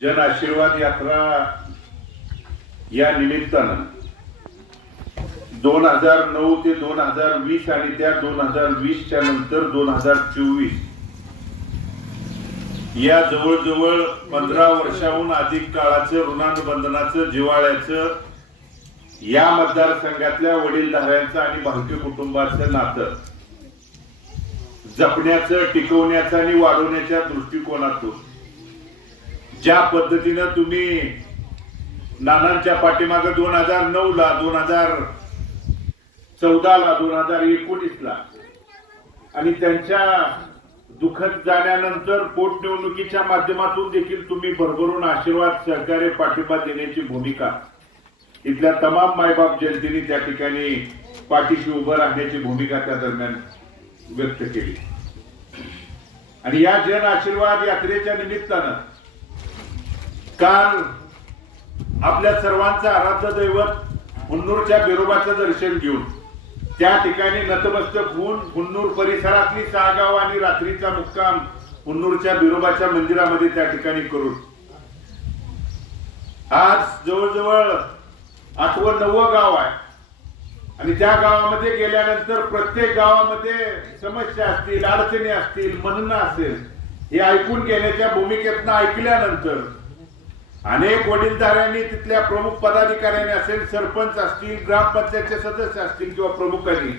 जन आशीर्वाद यात्रा या निमित्तानं दोन हजार नऊ ते दोन हजार वीस आणि त्या दोन हजार वीसच्या नंतर दोन हजार चोवीस या जवळजवळ पंधरा वर्षाहून अधिक काळाचं ऋणानुबंधनाचं जिव्हाळ्याचं या मतदारसंघातल्या वडीलधाऱ्यांचं आणि भारतीय कुटुंबाचं नातं जपण्याचं टिकवण्याचं आणि वाढवण्याच्या दृष्टिकोनातून ज्या पद्धतीनं तुम्ही नानांच्या पाठीमागे दोन हजार नऊ ला दोन हजार चौदा ला दोन हजार एकोणीस ला आणि त्यांच्या दुखत जाण्यानंतर पोटनिवडणुकीच्या माध्यमातून देखील तुम्ही भरभरून आशीर्वाद सहकार्य पाठिंबा देण्याची भूमिका इथल्या तमाम मायबाप जयंतीने त्या ठिकाणी पाठीशी उभं राहण्याची भूमिका त्या दरम्यान व्यक्त केली. आणि या जन आशीर्वाद यात्रेच्या निमित्तानं काल आपल्या सर्वांचं आराध्य दैवत हुन्नूरच्या बिरोबाचं दर्शन घेऊन त्या ठिकाणी नतमस्तक होऊन हुन्नूर परिसरातली सहा गाव आणि रात्रीचा मुक्काम हुन्नूरच्या बिरोबाच्या मंदिरामध्ये त्या ठिकाणी करून. आज जवळजवळ आठवं नववं गाव आहे. आणि त्या गावामध्ये गेल्यानंतर प्रत्येक गावामध्ये समस्या असतील अडचणी असतील म्हणणं असेल हे ऐकून घेण्याच्या भूमिकेतनं ऐकल्यानंतर अनेक वडीलधाऱ्यांनी तिथल्या प्रमुख पदाधिकाऱ्यांनी असेल सरपंच असतील ग्रामपंचायतचे सदस्य असतील किंवा प्रमुखांनी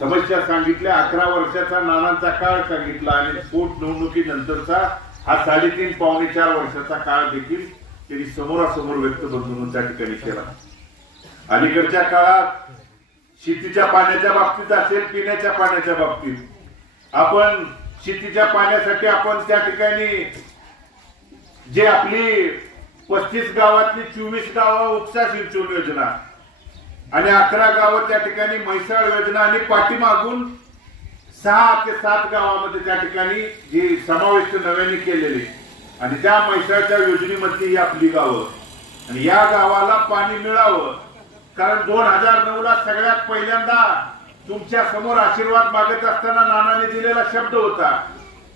समस्या सांगितल्या अकरा वर्षाचा नानांचा काळ सांगितला आणि पोट निवडणुकीनंतरचा हा साडेतीन पावणे चार वर्षाचा काळ देखील त्यांनी समोरासमोर व्यक्त बंधून त्या ठिकाणी केला. अलीकडच्या काळात शेतीच्या पाण्याच्या बाबतीत असेल पिण्याच्या पाण्याच्या बाबतीत. आपण शेतीच्या पाण्यासाठी आपण त्या ठिकाणी जे आपली पस्तीस गावातली चोवीस गावं उपसा सिंचन योजना आणि अकरा गावं त्या ठिकाणी म्हैसाळ योजना आणि पाठीमागून सहा ते सात गावामध्ये त्या ठिकाणी जी समाविष्ट नव्याने केलेली आणि त्या म्हैसाळच्या योजनेमधली ही आपली गावं. आणि या गावाला पाणी मिळावं. कारण दोन हजार नऊ ला सगळ्यात पहिल्यांदा तुमच्यासमोर आशीर्वाद मागत असताना नानाने दिलेला शब्द होता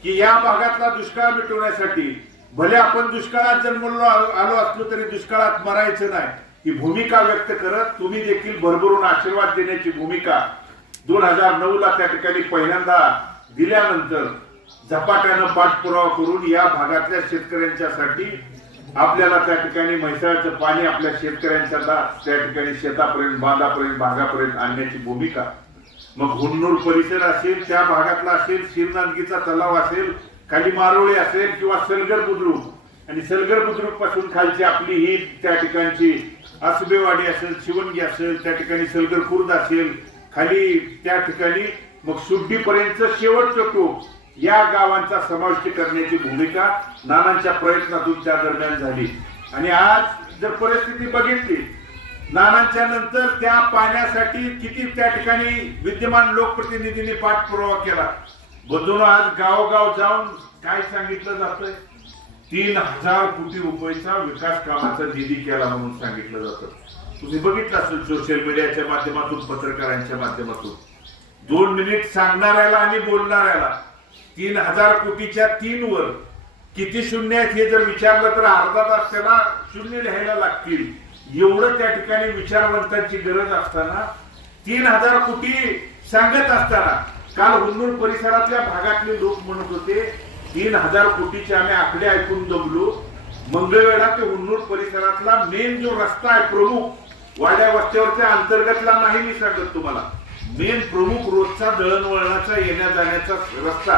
की या भागातला दुष्काळ मिटवण्यासाठी भले आपण दुष्काळात जन्मलो आलो असलो तरी दुष्काळात मरायचं नाही. ही भूमिका व्यक्त करत तुम्ही देखील भरभरून आशीर्वाद देण्याची भूमिका दोन हजार नऊ ला त्या ठिकाणी पहिल्यांदा दिल्यानंतर झपाट्यानं पाठपुरावा करून या भागातल्या शेतकऱ्यांच्यासाठी आपल्याला त्या ठिकाणी म्हैसाळाचं पाणी आपल्या शेतकऱ्यांच्या त्या ठिकाणी शेतापर्यंत बांधापर्यंत भागापर्यंत आणण्याची भूमिका. मग हुन्नूर परिसर असेल त्या भागातला असेल शिरनांदगीचा तलाव असेल खाली मारोळी असेल किंवा सलगर बुद्रुक आणि सलगर बुद्रुकपासून खालची आपली ही त्या ठिकाणची आसुबेवाडी असेल शिवणगी असेल त्या ठिकाणी सलगर खुर्द असेल खाली त्या ठिकाणी मग सुड्डीपर्यंत शेवटचं टोक. या गावांचा समाविष्ट करण्याची भूमिका नानांच्या प्रयत्नातून त्या दरम्यान झाली. आणि आज जर परिस्थिती बघितली नानांच्या नंतर त्या पाण्यासाठी किती त्या ठिकाणी विद्यमान लोकप्रतिनिधींनी पाठपुरावा केला. बंधून आज गावोगाव जाऊन काय सांगितलं जातंय? तीन हजार कोटी रुपयाचा विकास कामाचा निधी केला म्हणून सांगितलं जातं. तुम्ही बघितलं असेल सोशल मीडियाच्या माध्यमातून पत्रकारांच्या माध्यमातून. दोन मिनिट सांगणाऱ्याला आणि बोलणाऱ्याला तीन हजार कोटीच्या तीन वर किती शून्य आहेत हे जर विचारलं तर अर्धा तास त्याला शून्य लिहायला लागतील. एवढं त्या ठिकाणी विचारवंतांची गरज असताना तीन हजार कोटी सांगत असताना काल हुंदूर परिसरातल्या भागातले लोक म्हणत होते तीन हजार कोटीचे आम्ही आकडे ऐकून दमलो मंगळवेढा ते हुन्नूर परिसरातला मेन जो रस्ता आहे प्रमुख वाड्या वस्त्यावरच्या अंतर्गतला नाही मी सांगत तुम्हाला. मेन प्रमुख रोजचा दळणवळणाचा येण्या जाण्याचा रस्ता.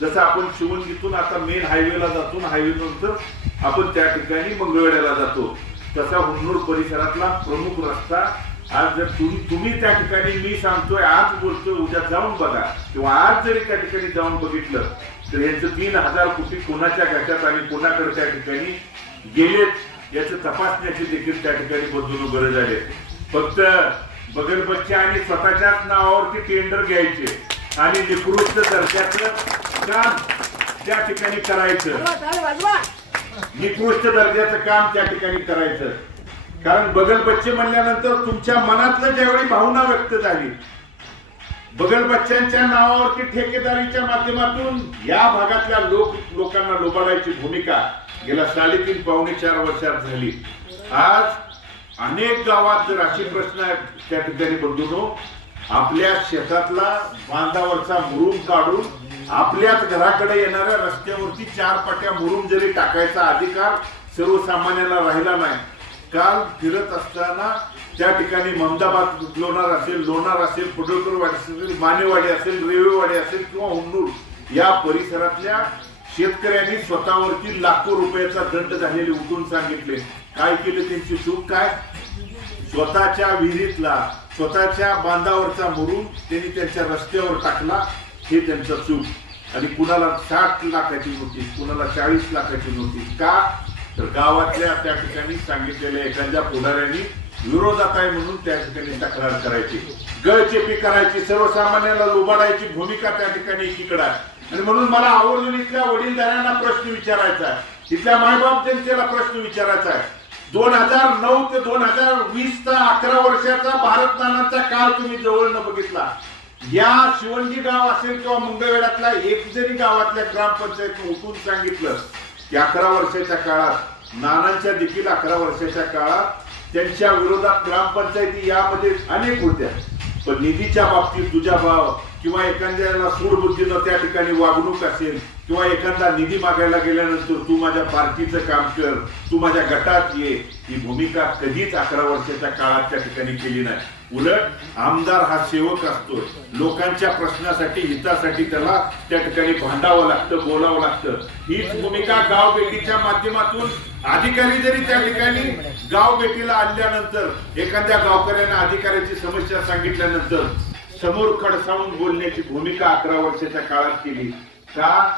जसं आपण शिवणगीतून आता मेन हायवेला जातो हायवे नंतर आपण त्या ठिकाणी मंगळवेड्याला जातो. तसा हुन्नूर परिसरातला प्रमुख रस्ता. आज जर तुम्ही तुम्ही त्या ठिकाणी मी सांगतोय आज बोलतोय उद्या जाऊन बघा. किंवा आज जरी त्या ठिकाणी जाऊन बघितलं तर यांचं तीन हजार कोटी कोणाच्या घाटात आणि कोणाकडे त्या ठिकाणी गेलेत याचं तपासण्याची देखील त्या ठिकाणी बदलून गरज आहे. फक्त बगल बच्चे आणि स्वतःच्याच नावावरती टेंडर घ्यायचे आणि निकृष्ट दर्जाचं काम त्या ठिकाणी करायचं. निकृष्ट दर्जाचं काम त्या ठिकाणी करायचं. कारण बगल बच्चे म्हणल्यानंतर तुमच्या मनातलं ज्यावेळी भावना व्यक्त झाली बगल बच्च्यांच्या नावावरती ठेकेदारीच्या माध्यमातून या भागातल्या लोक लोकांना लोबाडायची भूमिका गेल्या साडेतीन पावणे चार वर्षात झाली. आज अनेक गावात जर अशी प्रश्न आहेत त्या ठिकाणी बंधूनो आपल्या शेतातला बांधावरचा मुरुम काढून आपल्याच घराकडे येणाऱ्या रस्त्यावरती चार पाट्या मुरुम जरी टाकायचा अधिकार सर्वसामान्याला राहिला नाही काल फिरत असताना त्या ठिकाणी ममदाबाद लोणार असेल लोणार असेल पडळकरवाडी असेल मानेवाडी असेल रेवेवाडी असेल किंवा हुंडूर या परिसरातल्या शेतकऱ्यांनी स्वतःवरती लाखो रुपयाचा दंड झालेले उठून सांगितले. काय केलं त्यांची चूक काय? स्वतःच्या विहिरीतला स्वतःच्या बांधावरचा मुरून त्यांनी त्यांच्या रस्त्यावर टाकला. हे त्यांचं चूक. आणि कुणाला साठ लाखाची नोटीस कुणाला चाळीस लाखाची नोटीस. का? तर गावातल्या त्या ठिकाणी सांगितलेल्या एखाद्या पुढाऱ्यांनी विरोधात आहे म्हणून त्या ठिकाणी तक्रार करायची. गळचेपी करायची सर्वसामान्याला लुबाडायची भूमिका त्या ठिकाणी एकीकडे आहे. आणि म्हणून मला आवर्जून इथल्या वडीलधाऱ्यांना प्रश्न विचारायचा आहे. इथल्या मायबाप जनतेला प्रश्न विचारायचा आहे. दोन हजार नऊ ते दोन हजार वीस चा अकरा वर्षाचा भारत नानाचा काळ तुम्ही जवळनं बघितला. या शिवंजी गाव असेल किंवा मंगळवेढ्यातला एक जरी गावातल्या ग्रामपंचायत उठून सांगितलं की अकरा वर्षाच्या काळात नानांच्या देखील अकरा वर्षाच्या काळात त्यांच्या विरोधात ग्रामपंचायती यामध्ये अनेक होत्या. पण निधीच्या बाबतीत तुझा भाव किंवा एखाद्याला सूडबुद्धीनं त्या ठिकाणी वागणूक असेल किंवा एखादा निधी मागायला गेल्यानंतर तू माझ्या पार्टीचं काम कर तू माझ्या गटात ये ही भूमिका कधीच अकरा वर्षाच्या काळात त्या ठिकाणी केली नाही. उलट आमदार हा सेवक असतो लोकांच्या प्रश्नासाठी हितासाठी त्याला त्या ठिकाणी भांडावं लागतं बोलावं लागतं. हीच भूमिका गाव भेटीच्या माध्यमातून अधिकारी जरी त्या ठिकाणी गाव भेटीला आणल्यानंतर एखाद्या गावकऱ्यांना अधिकाऱ्याची समस्या सांगितल्यानंतर समोर खडसावून बोलण्याची भूमिका अकरा वर्षाच्या काळात केली का?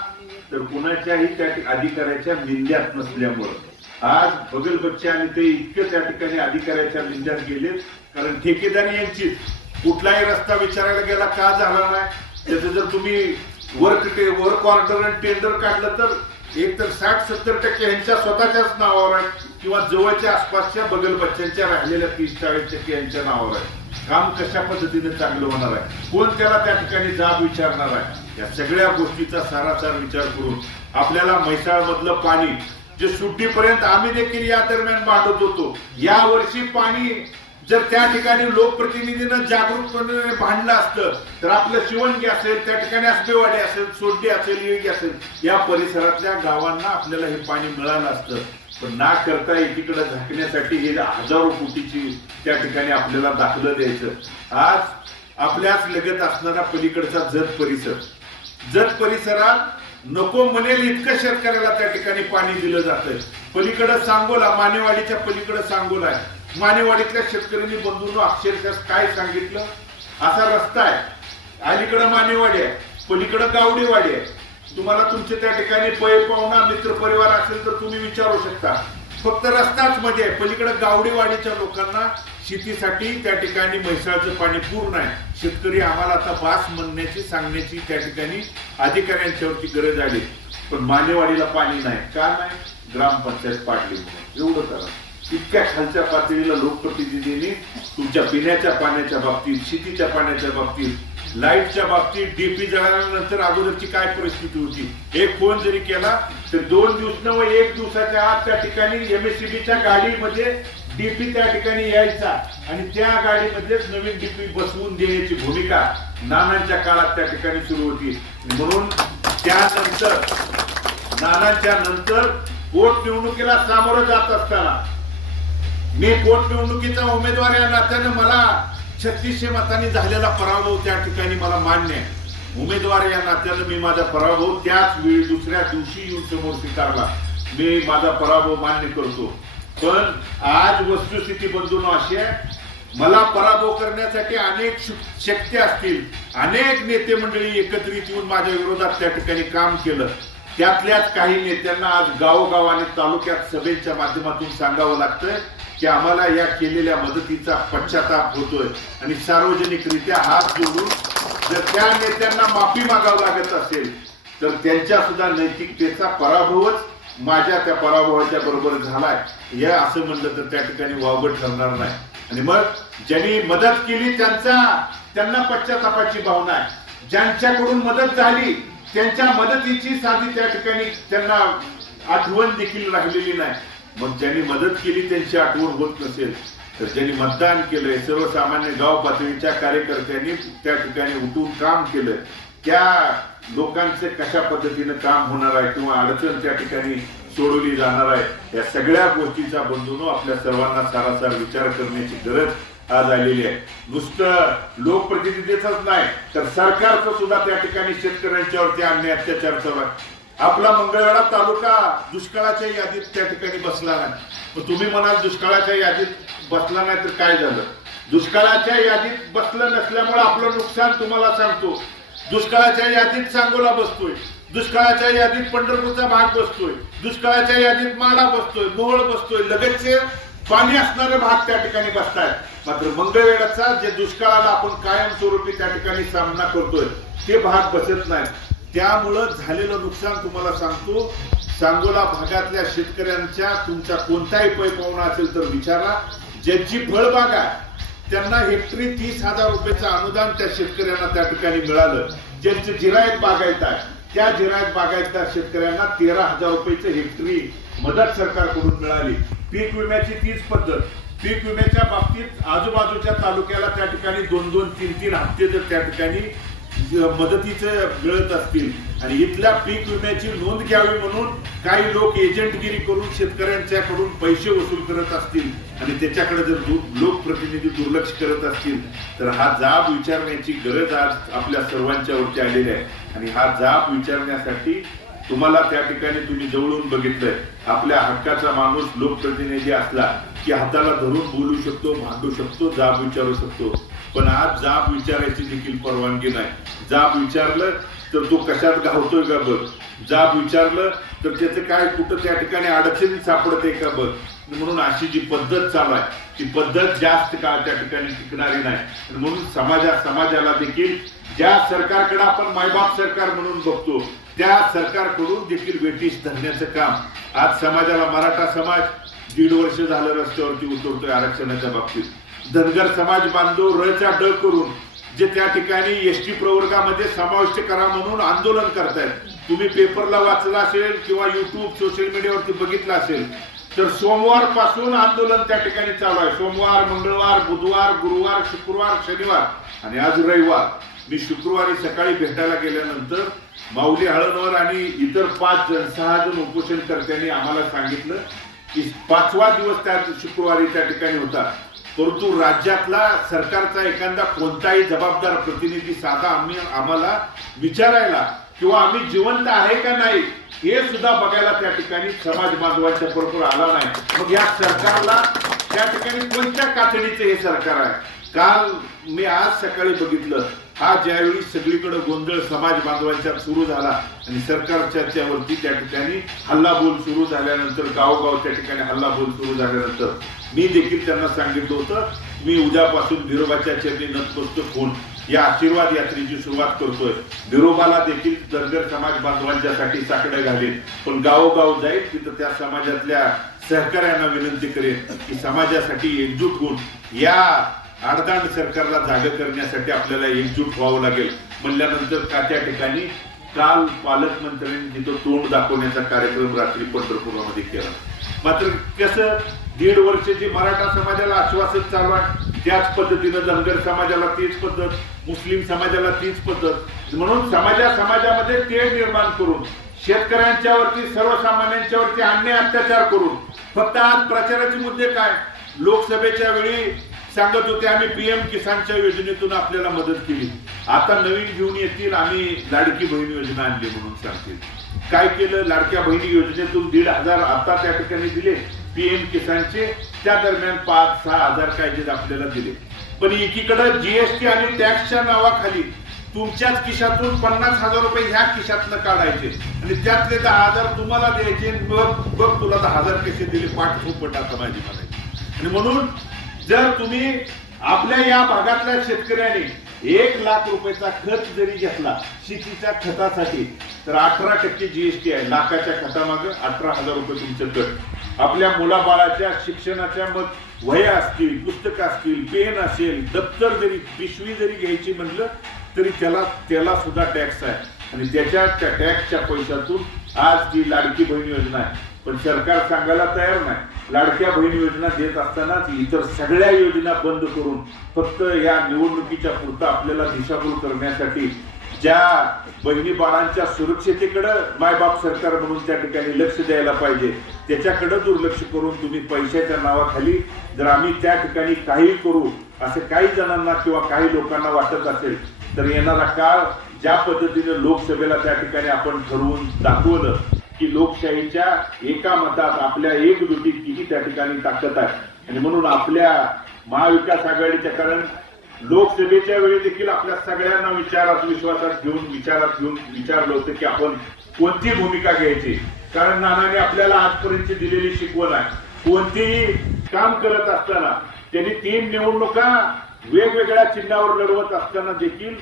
तर कुणाच्याही त्या अधिकाऱ्याच्या निंद्यात नसल्यामुळं. आज बगल बच्चे आणि ते इतके त्या ठिकाणी अधिकाऱ्याच्या निंद्यात गेले कारण ठेकेदारी यांचीच कुठलाही रस्ता विचारायला गेला का झाला नाही? त्याचं जर तुम्ही वर्क टे वर्क ऑर्डर आणि टेंडर काढलं तर एक तर साठ सत्तर टक्के यांच्या स्वतःच्याच नावावर आहे किंवा जवळच्या आसपासच्या बगल बच्च्यांच्या राहिलेल्या तीस चाळीस टक्के यांच्या नावावर आहे काम कशा पद्धतीने चांगलं होणार आहे? कोण त्याला त्या ठिकाणी जाब विचारणार आहे? या सगळ्या गोष्टीचा सारासार विचार करून आपल्याला म्हैसाळ मधलं पाणी जे सुट्टीपर्यंत आम्ही देखील या दरम्यान मांडत होतो या वर्षी पाणी जर त्या ठिकाणी लोकप्रतिनिधीनं जागरूकपणे भांडलं असतं तर आपलं शिवणगी असेल त्या ठिकाणी आसबेवाडी असेल सोड्डी असेल येळगी असेल या परिसरातल्या गावांना आपल्याला हे पाणी मिळालं असतं. पण ना करता एकीकडे झाकण्यासाठी हे हजारो कोटीची त्या ठिकाणी आपल्याला दाखलं द्यायचं. आज आपल्याच लगत असणारा पलीकडचा जत परिसर. जत परिसरात नको म्हणेल इतकं शेतकऱ्याला त्या ठिकाणी पाणी दिलं जातंय. पलीकडं सांगोला मानेवाडीच्या पलीकडं सांगोला आहे. मानेवाडीतल्या शेतकऱ्यांनी बंधूंनो अक्षरशः काय सांगितलं? असा रस्ता आहे. अलीकडं मानेवाडी आहे पलीकडं गावडीवाडी आहे. तुम्हाला तुमचे त्या ठिकाणी पै पाहुणा मित्र परिवार असेल तर तुम्ही विचारू शकता. फक्त रस्ताच मध्ये आहे. पलीकडे गावडीवाडीच्या लोकांना शेतीसाठी त्या ठिकाणी म्हैसाळचं पाणी पूर्ण आहे. शेतकरी आम्हाला आता बास म्हणण्याची सांगण्याची त्या ठिकाणी अधिकाऱ्यांच्यावरती गरज आली पण मानेवाडीला पाणी नाही. का नाही? ग्रामपंचायत पाडली म्हणून. एवढं करा. इतक्या खालच्या पातळीला लोकप्रतिनिधींनी तुमच्या पिण्याच्या पाण्याच्या बाबतीत शेतीच्या पाण्याच्या बाबतीत लाईटच्या बाबतीत डीपी जळाल्यानंतर अगोदरची काय परिस्थिती होती? एक फोन जरी केला तर दोन दिवस व एक दिवसाच्या आत त्या ठिकाणी एमएससीबीच्या गाडीमध्ये डीपी त्या ठिकाणी यायचा आणि त्या गाडीमध्येच नवीन डीपी बसवून देण्याची भूमिका नानांच्या काळात त्या ठिकाणी सुरू होती. म्हणून त्यानंतर नानांच्या नंतर पोटनिवडणुकीला सामोरं जात असताना मी पोटनिवडणुकीचा उमेदवार या नात्यानं मला छत्तीसशे मतांनी झालेला पराभव त्या ठिकाणी मला मान्य आहे. उमेदवार या नात्यानं मी माझा पराभव त्याच वेळी दुसऱ्या दिवशी येऊन समोर स्वीकारला. मी माझा पराभव मान्य करतो. पण आज वस्तुस्थिती बदलून अशी आहे. मला पराभव करण्यासाठी अनेक शक्ती असतील. अनेक नेते मंडळी एकत्रित येऊन माझ्या विरोधात त्या ठिकाणी काम केलं. त्यातल्याच काही नेत्यांना आज गावोगाव आणि तालुक्यात सभेच्या माध्यमातून सांगावं लागतंय. की आम्हाला या केलेल्या मदतीचा पश्चाताप होतोय. आणि सार्वजनिकरित्या हात जोडून जर त्या नेत्यांना माफी मागावं लागत असेल तर त्यांच्या सुद्धा नैतिकतेचा पराभवच माझ्या त्या पराभवाच्या बरोबर झालाय. हे असं म्हणलं तर त्या ठिकाणी वावगं ठरणार नाही. आणि मग ज्यांनी मदत केली त्यांचा त्यांना पश्चातापाची भावना आहे. ज्यांच्याकडून मदत झाली त्यांच्या मदतीची साधी त्या ठिकाणी त्यांना आठवण देखील राहिलेली नाही. मग ज्यांनी मदत केली त्यांची आठवण होत नसेल तर ज्यांनी मतदान केलंय सर्वसामान्य गाव पातळीच्या कार्यकर्त्यांनी त्या ठिकाणी उठून काम केलंय त्या लोकांचे कशा पद्धतीनं काम होणार आहे किंवा अडचण त्या ठिकाणी सोडवली जाणार आहे या सगळ्या गोष्टीचा बंधून आपल्या सर्वांना सारासार विचार करण्याची गरज आज आलेली आहे. नुसतं लोकप्रतिनिधीचाच नाही तर सरकारचं सुद्धा त्या ठिकाणी शेतकऱ्यांच्यावरती अन्याय अत्याचार चालू आहे. आपला मंगळवेढा तालुका दुष्काळाच्या यादीत त्या ठिकाणी बसला नाही. तुम्ही म्हणाल दुष्काळाच्या यादीत बसला नाही तर काय झालं? दुष्काळाच्या यादीत बसलं नसल्यामुळे आपलं नुकसान तुम्हाला सांगतो. दुष्काळाच्या यादीत सांगोला बसतोय. दुष्काळाच्या यादीत पंढरपूरचा भाग बसतोय. दुष्काळाच्या यादीत माडा बसतोय मोहळ बसतोय लगतचे पाणी असणारे भाग त्या ठिकाणी बसतायत. मात्र मंगळवेळाचा जे दुष्काळाला आपण कायमस्वरूपी त्या ठिकाणी सामना करतोय ते भाग बसत नाही. त्यामुळं झालेलं नुकसान तुम्हाला सांगतो. सांगोला भागातल्या शेतकऱ्यांच्या तुमचा कोणताही पै पाहुणा असेल तर विचारा. ज्यांची फळबाग आहे त्यांना हेक्टरी तीस हजार रुपयाचं अनुदान त्या शेतकऱ्यांना त्या ठिकाणी मिळालं. ज्यांचे जिरायत बागायत आहे त्या जिरायत बागायतदार शेतकऱ्यांना तेरा हजार रुपयाचं हेक्टरी मदत सरकारकडून मिळाली. पीक विम्याची तीच पद्धत. पीक विम्याच्या बाबतीत आजूबाजूच्या तालुक्याला त्या ठिकाणी दोन दोन तीन तीन हप्ते जर त्या ठिकाणी मदतीचे मिळत असतील. आणि इथल्या पीक विम्याची नोंद घ्यावी म्हणून काही लोक एजंटगिरी करून शेतकऱ्यांच्याकडून पैसे वसूल करत असतील. आणि त्याच्याकडे जर लोकप्रतिनिधी दुर्लक्ष करत असतील तर हा जाब विचारण्याची गरज आज आपल्या सर्वांच्यावरती आलेली आहे. आणि हा जाब विचारण्यासाठी तुम्हाला त्या ठिकाणी तुम्ही जवळून बघितलंय. आपल्या हक्काचा माणूस लोकप्रतिनिधी असला की हाताला धरून बोलू शकतो मांडू शकतो जाब विचारू शकतो. पण आज जाब विचारायची देखील परवानगी नाही. जाब विचारलं तर तो कशात घावतोय का बघ? जाब विचारलं तर त्याचं काय कुठं त्या ठिकाणी अडचणी सापडते का बघ? म्हणून अशी जी पद्धत चालू आहे ती पद्धत जास्त काळ त्या ठिकाणी टिकणारी नाही. म्हणून समाजा समाजाला देखील ज्या सरकारकडे आपण मायबाप सरकार म्हणून बघतो त्या सरकारकडून देखील वेटीस धरण्याचं काम. आज समाजाला मराठा समाज दीड वर्ष झालं रस्त्यावरती उतरतोय आरक्षणाच्या बाबतीत. धनगर समाज बांधव रचा ड करून जे त्या ठिकाणी एस टी प्रवर्गामध्ये समाविष्ट करा म्हणून आंदोलन करतायत. तुम्ही पेपरला वाचला असेल किंवा युट्यूब सोशल मीडियावरती बघितलं असेल तर सोमवारपासून आंदोलन त्या ठिकाणी चालू आहे. सोमवार मंगळवार बुधवार गुरुवार शुक्रवार शनिवार आणि आज रविवार. मी शुक्रवारी सकाळी भेटायला गेल्यानंतर माऊली हळदवर आणि इतर पाच जण सहा जण उपोषणकर्त्यांनी आम्हाला सांगितलं की पाचवा दिवस त्या शुक्रवारी त्या ठिकाणी होता. परंतु राज्यातला सरकारचा एखादा कोणताही जबाबदार प्रतिनिधी साधा आम्ही आम्हाला विचारायला किंवा आम्ही जिवंत आहे का नाही हे सुद्धा बघायला त्या ठिकाणी समाज बांधवांच्या बरोबर आला नाही. मग या सरकारला त्या ठिकाणी कोणत्या कातडीचं हे सरकार आहे? काल मी आज सकाळी बघितलं. हा ज्यावेळी सगळीकडे गोंधळ समाज बांधवांच्या सुरू झाला आणि सरकारच्या त्यावरती त्या ठिकाणी हल्लाबोल सुरू झाल्यानंतर गावगाव त्या ठिकाणी हल्लाबोल सुरू झाल्यानंतर मी देखील त्यांना सांगितलं होतं मी उद्यापासून बिरोबाच्या चरणी नतमस्तक होऊन या आशीर्वाद यात्रेची सुरुवात करतोय. बिरोबाला देखील धनगर समाज बांधवांच्यासाठी साकडं घालेन. पण गावोगाव जाईल तिथं त्या समाजातल्या सहकार्यांना विनंती करेन की समाजासाठी एकजूट होऊन या आडदांड सरकारला जागा करण्यासाठी आपल्याला एकजूट व्हावं लागेल म्हणल्यानंतर का त्या ठिकाणी काल पालकमंत्र्यांनी तिथं तोंड दाखवण्याचा कार्यक्रम रात्री पंढरपुरामध्ये केला. मात्र कसं दीड वर्ष जी मराठा समाजाला आश्वासन चालू आहे त्याच पद्धतीनं धनगर समाजाला तीच पद्धत मुस्लिम समाजाला तीच पद्धत. म्हणून समाजा समाजामध्ये तेढ निर्माण करून शेतकऱ्यांच्यावरती सर्वसामान्यांच्यावरती अन्याय अत्याचार करून फक्त आज प्रचाराचे मुद्दे काय? लोकसभेच्या वेळी सांगत होते आम्ही पीएम किसानच्या योजनेतून आपल्याला मदत केली. आता नवीन घेऊन येतील आम्ही लाडकी बहीण योजना आणली म्हणून सांगतील. काय केलं? लाडक्या बहिणी योजनेतून दीड हजार आता त्या ठिकाणी दिले पीएम किसानचे. त्या दरम्यान पाच सहा हजार काय जे आपल्याला दिले. पण एकीकडे जीएसटी आणि टॅक्सच्या नावाखाली तुमच्याच खिशातून पन्नास हजार रुपये ह्या खिशातनं काढायचे. आणि त्यातले दहा हजार तुम्हाला द्यायचे. बघ बघ तुला दहा हजार पैसे दिले. पाठ खूप आता माझी म्हणायची. आणि म्हणून जर तुम्ही आपल्या या भागातल्या शेतकऱ्याने एक लाख रुपयाचा खत जरी घेतला शेतीच्या खतासाठी तर अठरा टक्के जीएसटी आहे. लाखाच्या खतामागे अठरा हजार रुपये तुमचं कट आपल्या मुलाबाळाच्या शिक्षणाच्या मग वह्या असतील पुस्तकं असतील पेन असेल दप्तर जरी पिशवी जरी घ्यायची म्हटलं तरी त्याला त्याला सुद्धा टॅक्स आहे. आणि त्याच्या त्या टॅक्सच्या पैशातून आज ती लाडकी बहीण योजना आहे. पण सरकार सांगायला तयार नाही. लाडक्या बहीण योजना देत असतानाच इतर सगळ्या योजना बंद करून फक्त या निवडणुकीच्या पुरता आपल्याला दिशाभूल करण्यासाठी ज्या बहिणी बाळांच्या सुरक्षितेकडं मायबाप सरकार म्हणून त्या ठिकाणी लक्ष द्यायला पाहिजे त्याच्याकडं दुर्लक्ष करून तुम्ही पैशाच्या नावाखाली जर आम्ही त्या ठिकाणी काही करू असे काही जणांना किंवा काही लोकांना वाटत असेल तर येणारा काळ ज्या पद्धतीने लोकसभेला त्या ठिकाणी आपण ठरवून दाखवलं की लोकशाहीच्या एका मतात आपल्या एक किती त्या ठिकाणी ताकद आहे? आणि म्हणून आपल्या महाविकास आघाडीच्या कारण लोकसभेच्या वेळी देखील आपल्या सगळ्यांना विचारात विश्वासात घेऊन विचारात घेऊन विचारलं होतं की आपण कोणती भूमिका घ्यायची? कारण नानाने आपल्याला आजपर्यंत दिलेली शिकवण आहे. कोणतीही काम करत असताना त्यांनी तीन निवडणुका वेगवेगळ्या चिन्हावर लढवत असताना देखील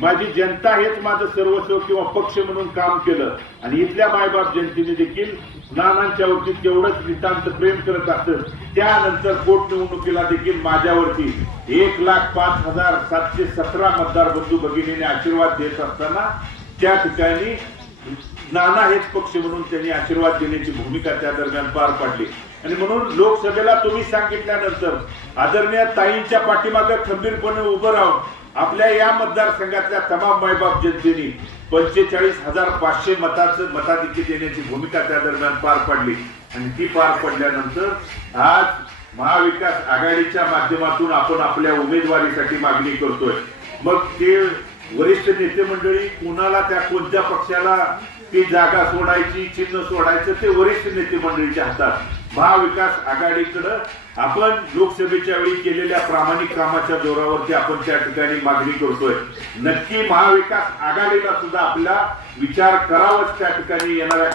माझी जनता हेच माझं सर्वस्व किंवा पक्ष म्हणून काम केलं. आणि इथल्या मायबाप जनतेने देखील नानांच्या वरती तेवढंच नितांत प्रेम करत असत त्यानंतर पोटनिवडणुकीला देखील माझ्यावरती एक लाख पाच हजार सातशे सतरा मतदार बंधू भगिनीने आशीर्वाद देत असताना त्या ठिकाणी नाना हेच पक्ष म्हणून त्यांनी आशीर्वाद देण्याची भूमिका त्या दरम्यान पार पाडली. आणि म्हणून लोकसभेला तुम्ही सांगितल्यानंतर आदरणीय ताईंच्या पाठीमागे खंबीरपणे उभं राहून आपल्या या मतदारसंघातल्या तमाम मायबाप जनतेने पंचेचाळीस हजार पाचशे मताचं मताधिक्य देण्याची भूमिका त्या दरम्यान पार पडली. आणि ती पार पडल्यानंतर आज महाविकास आघाडीच्या माध्यमातून आपण आपल्या उमेदवारीसाठी मागणी करतोय. मग ते वरिष्ठ नेते मंडळी कुणाला त्या कोणत्या पक्षाला ती जागा सोडायची चिन्ह सोडायचं ते वरिष्ठ नेते मंडळीच्या हातात. महाविकास आघाडीकडं आपण लोकसभेच्या वेळी केलेल्या प्रामाणिक कामाच्या जोरावरती आपण त्या ठिकाणी मागणी करतोय. नक्की महाविकास आघाडीला सुद्धा आपला विचार करावाच त्या ठिकाणी येणाऱ्या